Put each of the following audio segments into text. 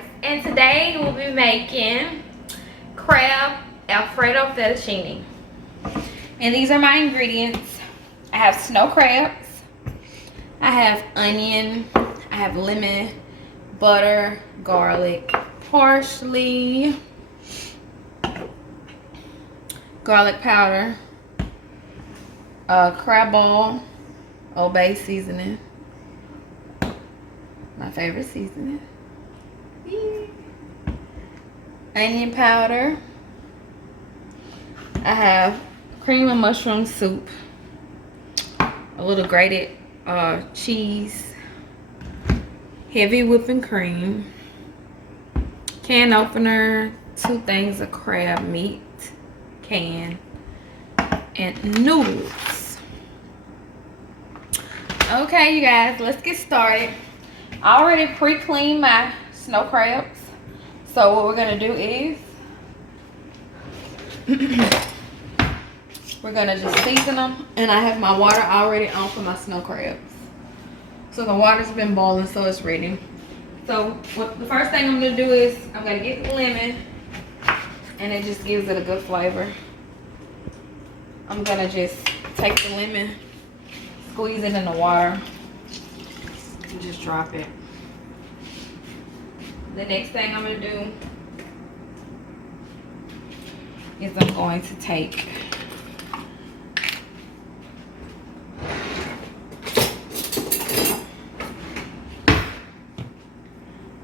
guys, and today we'll be making crab Alfredo fettuccine. And these are my ingredients. I have snow crabs, I have onion, I have lemon, butter, garlic, parsley, garlic powder, crab ball, Old Bay seasoning, my favorite seasoning, onion powder. I have cream and mushroom soup, a little grated cheese, heavy whipping cream, can opener, 2 things of crab meat, can, and noodles. Okay, you guys, let's get started. I already pre-cleaned my snow crabs. So what we're gonna do is we're gonna just season them, and I have my water already on for my snow crabs. So the water's been boiling, so it's ready. So the first thing I'm gonna do is I'm gonna get the lemon, and it just gives it a good flavor. I'm gonna just take the lemon, squeeze it in the water, and just drop it. The next thing I'm gonna do is I'm going to take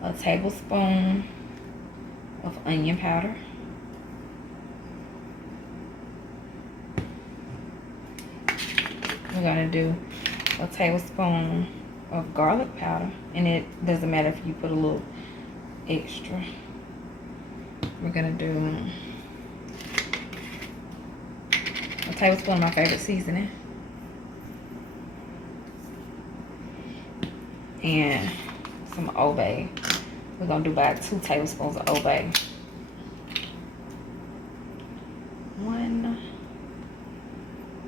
a tablespoon of onion powder, we're gonna do a tablespoon of garlic powder, and it doesn't matter if you put a little extra. We're gonna do a tablespoon of my favorite seasoning and some Old Bay. We're gonna do about 2 tablespoons of Old Bay. 1,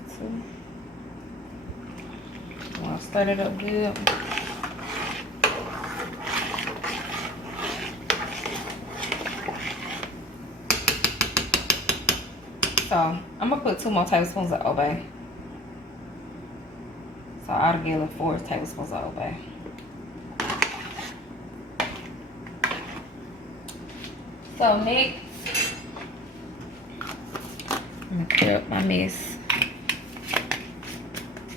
2. I want to stir it up good. So I'm gonna put 2 more tablespoons of Old Bay. So altogether 4 tablespoons of Old Bay. So next, I'm gonna clear up my mess,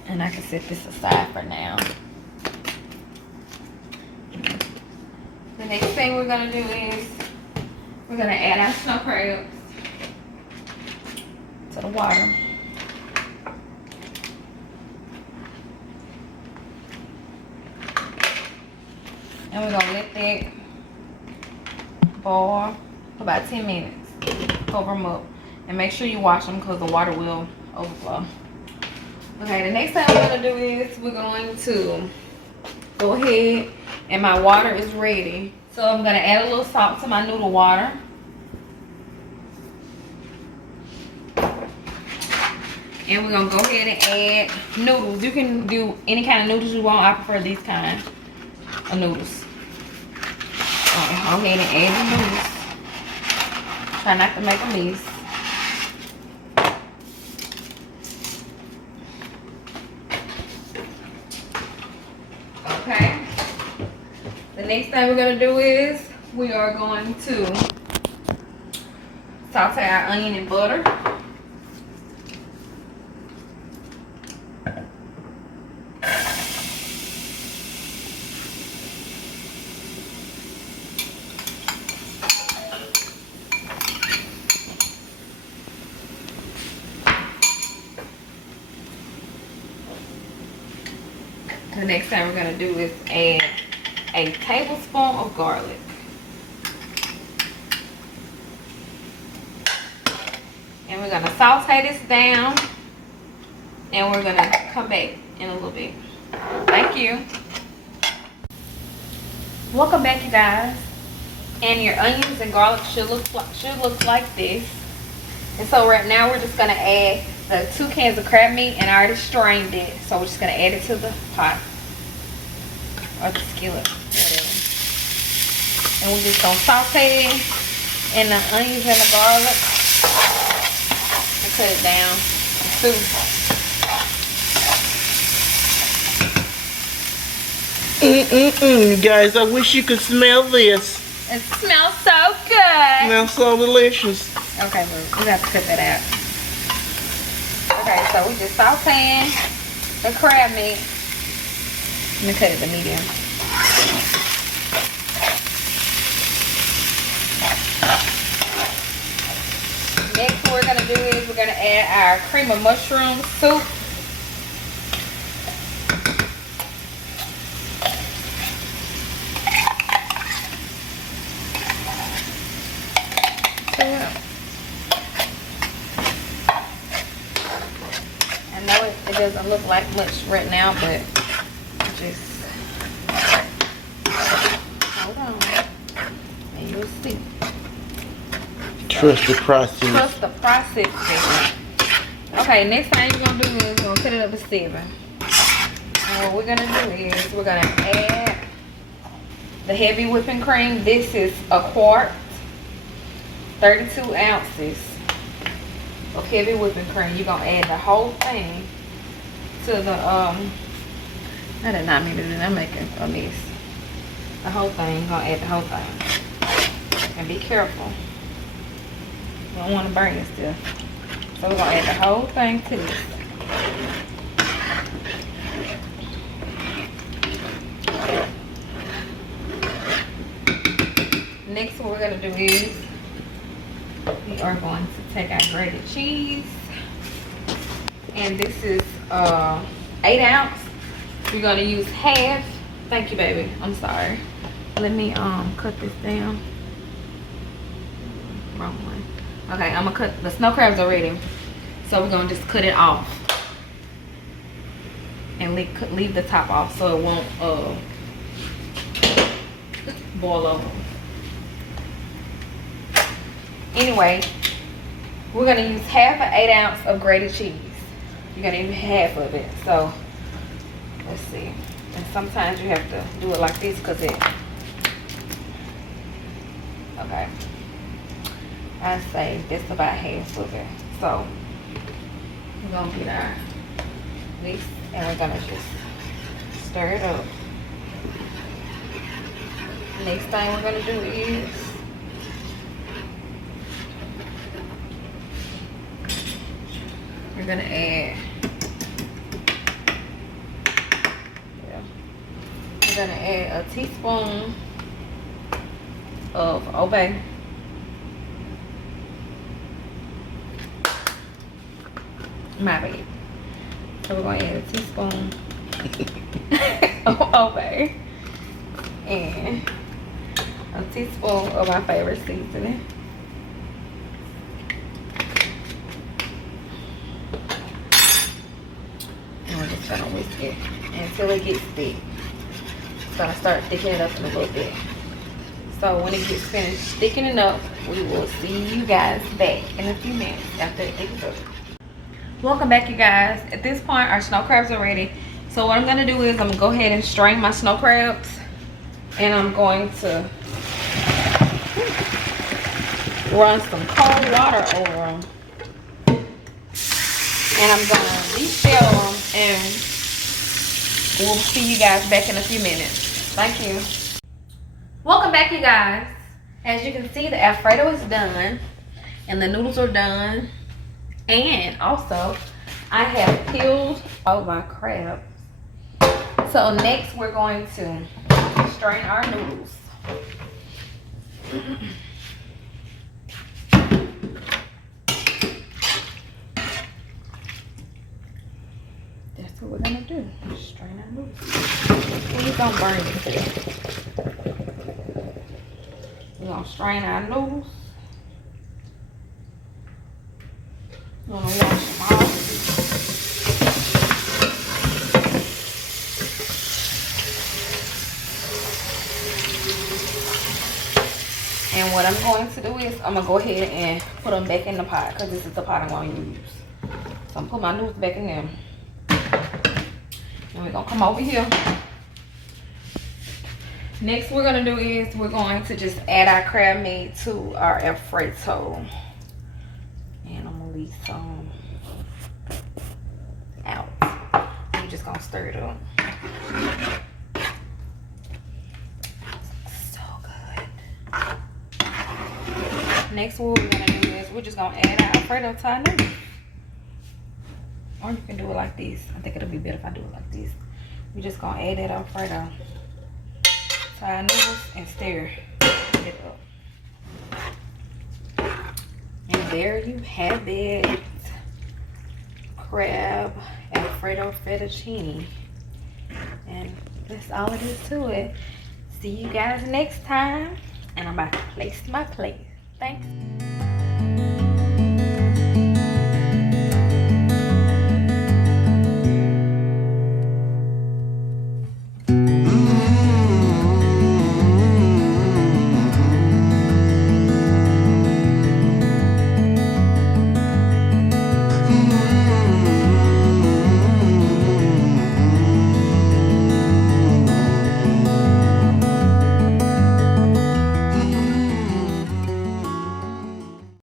and I can set this aside for now. The next thing we're gonna do is we're gonna add our snow crabs to the water. And we're gonna let that boil for about 10 minutes. Cover them up. And make sure you wash them because the water will overflow. Okay, the next thing we're gonna do is we're going to go ahead, and my water is ready. So I'm gonna add a little salt to my noodle water. And we're gonna go ahead and add noodles. You can do any kind of noodles you want. I prefer these kind of noodles. Alright, go ahead and add the noodles. Try not to make a mess. Okay. The next thing we're gonna do is we are going to saute our onion and butter. The next thing we're gonna do is add a tablespoon of garlic. And we're gonna saute this down, and we're gonna come back in a little bit. Thank you. Welcome back, you guys. And your onions and garlic should look like this. And so right now we're just gonna add the 2 cans of crab meat, and I already strained it, so we're just gonna add it to the pot or the skillet, whatever. And we're just gonna saute in the onions and the garlic and cut it down too. Guys, I wish you could smell this. It smells so good. Smells so delicious. Okay, we have to cut that out. Okay, so we just sauteing the crab meat. Let me cut it to medium. Next, what we're gonna do is we're gonna add our cream of mushroom soup. I know it doesn't look like much right now, but just hold on and you'll see. Trust the process. Trust the process, baby. Okay, next thing you're gonna do is we're gonna cut it up to 7. And what we're gonna do is we're gonna add the heavy whipping cream. This is a quart, 32 ounces of heavy whipping cream. You're gonna add the whole thing to the I did not mean to do that. I'm making a mess. The whole thing. You're gonna add the whole thing. And be careful. You don't want to burn it still. So we're gonna add the whole thing to this. Next, what we're gonna do is we are going to take our grated cheese, and this is 8 ounce. We're gonna use half. Thank you, baby. I'm sorry. Let me cut this down. Wrong one. Okay, I'm gonna cut the snow crabs are ready, so we're gonna just cut it off and leave the top off so it won't boil over. Anyway, we're gonna use half an 8 ounce of grated cheese. You're gonna use half of it. So let's see. And sometimes you have to do it like this because it. Okay. I say it's about half of it. So we're gonna get our mix and we're gonna just stir it up. Next thing we're gonna do is we're gonna add, we're gonna add a teaspoon of obey. My bad. So we're gonna add a teaspoon of obey and a teaspoon of my favorite seasoning. And we're just gonna whisk it until it gets thick. It's gonna start thickening it up in a little bit. So when it gets finished thickening up, we will see you guys back in a few minutes after it thickens up. Welcome back, you guys. At this point, our snow crabs are ready. So what I'm gonna do is I'm gonna go ahead and strain my snow crabs, and I'm going to run some cold water over them, and I'm gonna de-shell them, and we'll see you guys back in a few minutes. Thank you. Welcome back, you guys. As you can see, the Alfredo is done and the noodles are done, and also I have peeled all my crabs. So next we're going to strain our noodles. That's what we're gonna do. Strain our noodles. Please don't burn yourself. We're gonna strain our noodles. We're gonna wash them off. And what I'm going to do is I'm gonna go ahead and put them back in the pot, because this is the pot I'm going to use. So I'm gonna put my noodles back in there. And we're gonna come over here Next we're gonna do is we're going to just add our crab meat to our Alfredo. And I'm gonna leave some out. I'm just gonna stir it up. So good. Next what we're gonna do is we're just gonna add our Alfredo to our noodles. Or you can do it like this. I think it'll be better if I do it like this. We're just gonna add that Alfredo to our noodles and stir it up. And there you have it. Crab Alfredo fettuccine. And that's all it is to it. See you guys next time. And I'm about to place my plate. Thanks.